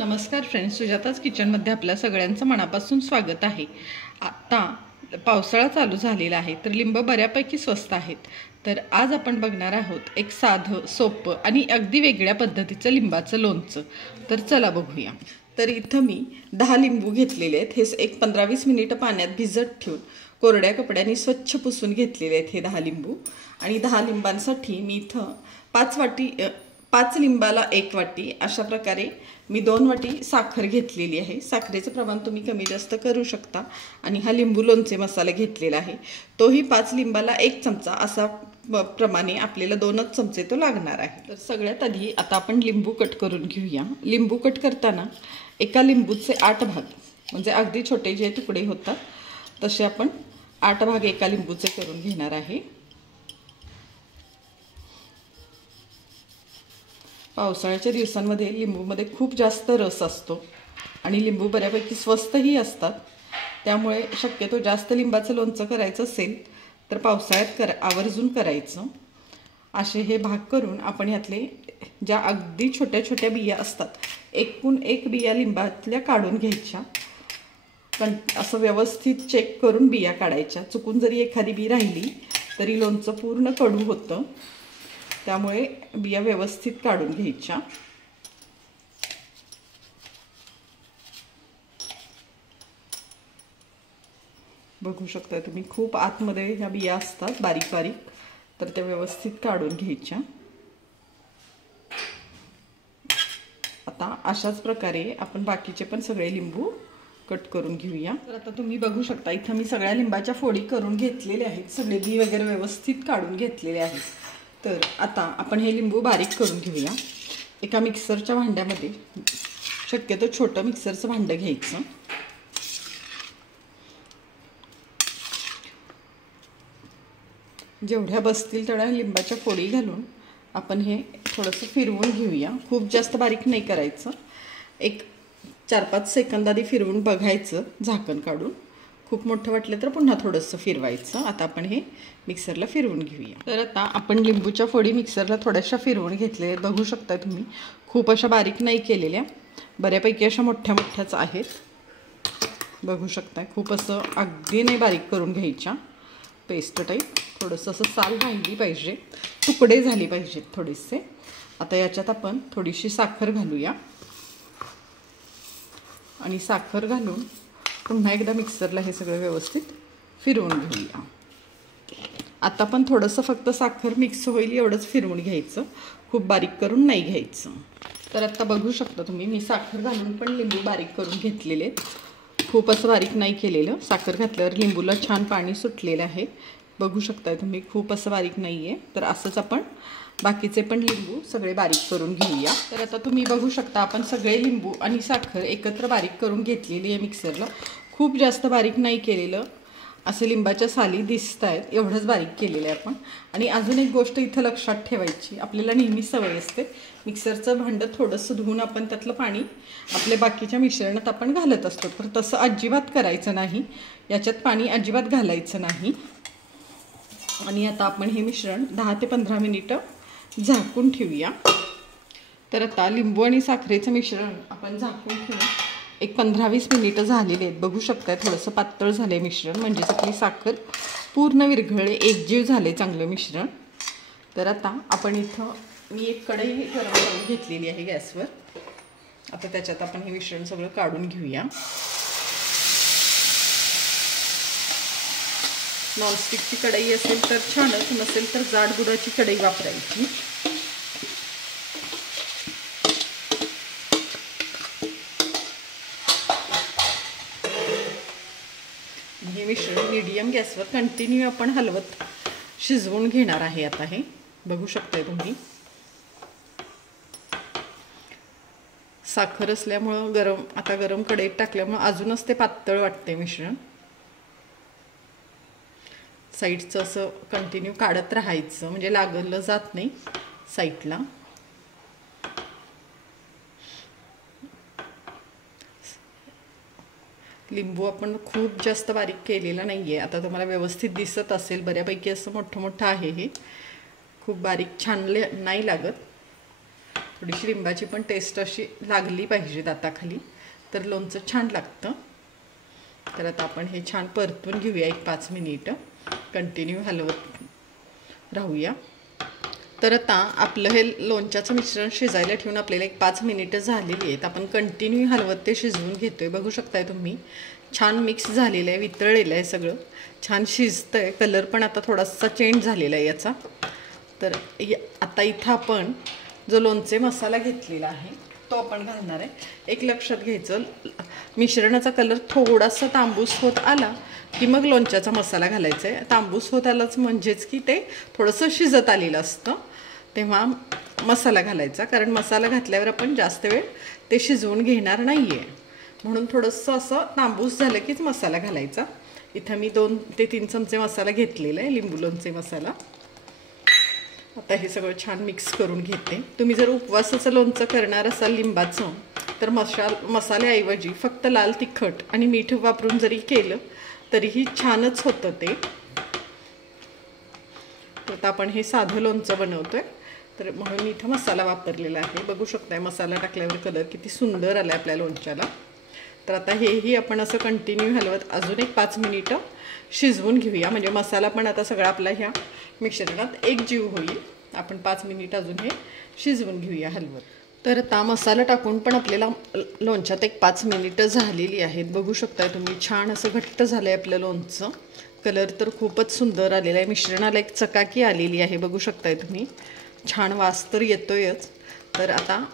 नमस्कार फ्रेंड्स, सुजाताज किचनमध्ये आपल्या सगळ्यांचं मनापासून स्वागत आहे। आता पावसाळा चालू झालेला आहे तर लिंब बऱ्यापैकी स्वस्त आहेत। तर आज आपण बघणार आहोत एक साधं सोपं आणि अगदी वेगळ्या पद्धतीचं लिंबाचं लोणचं। तर चला बघूया। तर इथं मी 10 लिंबू घेतलेले आहेत। हे एक 15-20 मिनिटं पाण्यात भिजत ठेवून कोरड्या कपड्याने स्वच्छ पुसून घेतलेले आहेत हे 10 लिंबू। आणि 10 लिंबांसाठी मी इथं 5 लिंबाला 1 वाटी अशा प्रकारे मी 2 वाटी साखर घेतलेली आहे। साखरेचं प्रमाण तुम्ही कमी जास्त करू शकता। आणि हा लिंबू लोणचे मसाला घेतलेला आहे, तोही 5 लिंबाला 1 चमचा असा प्रमाणे आपल्याला 2च चमचे तो लागणार आहे। तर सगळ्यात आधी आता आपण लिंबू कट करून घेऊया। लिंबू कट करताना एका लिंबूचे 8 भाग, म्हणजे अगदी छोटे जे तुकडे होतात तसे आपण 8 भाग एका लिंबूचे करून घेणार आहे। पावसाळ्याच्या दिवसांमध्ये लिंबूमध्ये खूप जास्त रस असतो आणि लिंबू बऱ्यापैकी स्वस्तही असतात। त्यामुळे शक्यतो जास्त लिंबाचं लोणचं करायचं असेल तर पावसाळ्यात आवर्जून करायचं। असे हे भाग करून आपण यातले ज्या अगदी छोट्या छोट्या बिया असतात, एकूण एक बिया लिंबातल्या काढून घ्यायच्या। पण असं व्यवस्थित चेक करून बिया काढायच्या। चुकून जरी एखादी बी राहिली तरी लोणचं पूर्ण कडू होतं, त्यामुळे बिया व्यवस्थित काढून घ्यायच्या। बघू शकता तुम्ही, खूप आतमध्ये ह्या बिया असतात बारीक बारीक, तर त्या व्यवस्थित काढून घ्यायच्या। आता अशाच प्रकारे आपण बाकीचे पण सगळे लिंबू कट करून घेऊया। तर आता तुम्ही बघू शकता इथं मी सगळ्या लिंबाच्या फोडी करून घेतलेल्या आहेत, सगळे बी वगैरे व्यवस्थित काढून घेतलेले आहेत। तर आता आपण हे लिंबू बारीक करून घेऊया। एका मिक्सरच्या भांड्यामध्ये, शक्यतो छोटं मिक्सरचं भांडं घ्यायचं। जेवढ्या बसतील तेवढ्या लिंबाच्या फोडी घालून आपण हे थोडंसं फिरवून घेऊया। खूप जास्त बारीक नाही करायचं, एक 4-5 सेकंद आधी फिरवून बघायचं झाकण काढून। खूप मोठं वाटलं तर पुन्हा थोडंसं फिरवायचं। आता आपण हे मिक्सरला फिरवून घेऊया। तर आता आपण लिंबूच्या फोडी मिक्सरला थोड्याशा फिरवून घेतले, बघू शकता तुम्ही। खूप अशा बारीक नाही केलेल्या, बऱ्यापैकी अशा मोठ्या मोठ्याच आहेत। बघू शकता, खूप असं अगदी नाही बारीक करून घ्यायच्या, पेस्ट टाईप। थोडंसं असं साल राहिली पाहिजे, तुकडे झाले पाहिजेत थोडेसे। आता याच्यात आपण थोडीशी साखर घालूया आणि साखर घालून पुन्हा एकदा मिक्सरला हे सगळं व्यवस्थित फिरवून घेऊया। आता पण थोडंसं फक्त साखर मिक्स होईल एवढंच फिरवून घ्यायचं, खूप बारीक करून नाही घ्यायचं। तर आता बघू शकता तुम्ही, मी साखर घालून पण लिंबू बारीक करून घेतलेले, खूप असं बारीक नाही केलेलं। साखर घातल्यावर लिंबूला छान पाणी सुटलेलं आहे, बघू शकताय तुम्ही, खूप असं बारीक नाही आहे। तर असंच आपण बाकीचे पण लिंबू सगळे बारीक करून घेऊया। तर आता तुम्ही बघू शकता आपण सगळे लिंबू आणि साखर एकत्र बारीक करून घेतलेली आहे मिक्सरला। खूप जास्त बारीक नाही केलेलं, असे लिंबाच्या साली दिसत आहेत एवढंच बारीक केलेलं आहे आपण। आणि अजून एक गोष्ट इथं लक्षात ठेवायची, आपल्याला नेहमी सवय असते मिक्सरचं भांडं थोडंसं धुवून आपण त्यातलं पाणी आपल्या बाकीच्या मिश्रणात आपण घालत असतो, तर तसं अजिबात करायचं नाही, याच्यात पाणी अजिबात घालायचं नाही। आणि आता आपण हे मिश्रण 10 ते 15 मिनिटं झाकून ठेवूया। तर आता लिंबू आणि साखरेचं मिश्रण आपण झाकून ठेवून एक 15-20 मिनिटं झालेली आहेत। बघू शकताय थोडंसं पातळ झाले मिश्रण, म्हणजे आपली साखर पूर्ण विरघळले, एकजीव झाले चांगलं मिश्रण। तर आता आपण इथं मी एक कढई गरम करून घेतलेली आहे गॅसवर। आता त्याच्यात आपण हे मिश्रण सगळं काढून घेऊया। नॉनस्टिकची कढई असेल तर छानच, नसेल तर जाड बुडाची कढई वापरायची। हे मिश्रण मीडियम गॅसवर कंटिन्यू आपण हलवत शिजवून घेणार आहे। आता हे बघू शकताय तुम्ही, साखर असल्यामुळं आता गरम कढईत टाकल्यामुळं अजूनच ते पातळ वाटते मिश्रण। साईडचं असं कंटिन्यू काढत राहायचं, म्हणजे लागलं जात नाही साईडला। लिंबू आपण खूप जास्त बारीक केलेला नाहीये, आता तुम्हाला व्यवस्थित दिसत असेल, बऱ्यापैकी असं मोठं मोठं आहे हे, खूप बारीक छान नाही लागत। थोडीशी लिंबाची पण टेस्ट अशी लागली पाहिजे दाताखाली, तर लोणचं छान लागतं. तर आता आपण हे छान परतून घेऊया 1-5 मिनिटं, कंटिन्यू हलवत राहूया. तर आता आपलं हे लोणच्याचं मिश्रण शिजायला ठेवून आपल्याला 1-5 मिनिटं झालेली आहेत. आपण कंटिन्यू हलवत ते शिजवून घेतोय. बघू शकताय तुम्ही, छान मिक्स झालेलं आहे, वितळलेलं आहे सगळं, छान शिजतंय. कलर पण आता थोडासा चेंज झालेला आहे याचा. तर आता इथं आपण जो लोणचे मसाला घेतलेला आहे तो आपण घालणार आहे. एक लक्षात घ्यायचं, मिश्रणाचा कलर थोडासा तांबूस होत आला की मग लोणच्याचा मसाला घालायचा आहे. तांबूस होत आलाच म्हणजेच की ते थोडंसं शिजत आलेलं असतं, तेव्हा मसाला घालायचा. कारण मसाला घातल्यावर आपण जास्त वेळ ते शिजवून घेणार नाही आहे, म्हणून थोडंसं असं तांबूस झालं कीच मसाला घालायचा. इथं मी 2 ते 3 चमचे मसाला घेतलेला आहे, लिंबू लोणचे मसाला. आता हे सगळं छान मिक्स करून घेते. तुम्ही जर उपवासाचं लोणचं करणार असाल लिंबाचं, तर मसाल्याऐवजी फक्त लाल तिखट आणि मीठ वापरून जरी केलं तरीही छानच होतं ते. तर आपण हे साधं लोणचं बनवतोय, तर म्हणून मी इथं मसाला वापरलेला आहे. बघू शकताय मसाला टाकल्यावर कलर किती सुंदर आला आपल्या लोणच्याला. तर आता हेही आपण असं कंटिन्यू हलवत अजून 1-5 मिनिटं शिजवून घेऊया, म्हणजे मसाला पण आता सगळा आपला ह्या मिश्रणात एकजीव होईल. आपण 5 मिनिट अजून हे शिजवून घेऊया हलवत. तर आता मसाला टाकून पण आपल्याला लोणच्यात 1-5 मिनिटं झालेली आहेत. बघू शकताय तुम्ही, छान असं घट्ट झालं आहे आपलं लोणचं. कलर तर खूपच सुंदर आलेला आहे, मिश्रणाला एक चकाकी आलेली आहे. बघू शकताय तुम्ही, छान वास तर येतोयच. तर आता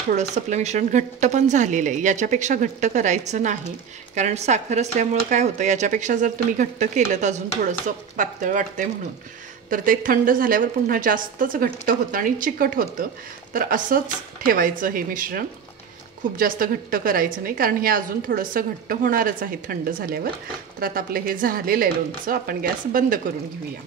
थोडंसं आपलं मिश्रण घट्ट पण झालेलं आहे. याच्यापेक्षा घट्ट करायचं नाही, कारण साखर असल्यामुळं काय होतं, याच्यापेक्षा जर तुम्ही घट्ट केलं तर अजून थोडंसं पातळ वाटतंय, म्हणून तर ते थंड झाल्यावर पुन्हा जास्तच घट्ट होतं आणि चिकट होतं. तर असंच ठेवायचं हे मिश्रण, खूप जास्त घट्ट करायचं नाही, कारण हे अजून थोडंसं घट्ट होणारच आहे थंड झाल्यावर. तर आता आपलं हे झालेलं आहे लोणचं, आपण गॅस बंद करून घेऊया.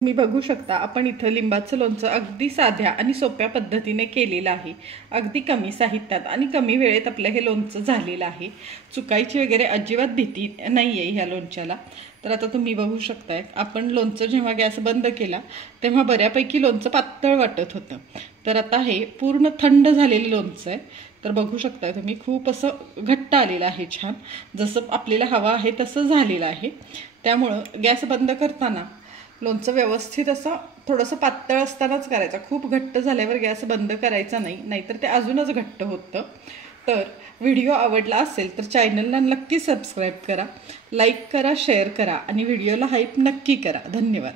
मी बघू शकता, आपण इथं लिंबाचं लोणचं अगदी साध्या आणि सोप्या पद्धतीने केलेलं आहे. अगदी कमी साहित्यात आणि कमी वेळेत आपलं हे लोणचं झालेलं आहे. चुकायची वगैरे अजिबात भीती नाही आहे ह्या लोणच्याला. तर आता तुम्ही बघू शकताय, आपण लोणचं जेव्हा गॅस बंद केला तेव्हा बऱ्यापैकी लोणचं पातळ वाटत होतं. तर आता हे पूर्ण थंड झालेलं लोणचं आहे. तर बघू शकताय तुम्ही, खूप असं घट्ट आलेलं आहे, छान जसं आपल्याला हवं आहे तसं झालेलं आहे. त्यामुळं गॅस बंद करताना लोणचं व्यवस्थित असं थोडंसं पातळ असतानाच करायचं. खूप घट्ट झाल्यावर गॅस बंद करायचा नाही, नाहीतर ते अजूनच घट्ट होतं. तर व्हिडिओ आवडला असेल तर चॅनलला नक्की सबस्क्राईब करा, लाईक करा, शेअर करा आणि व्हिडिओला हाईप नक्की करा. धन्यवाद.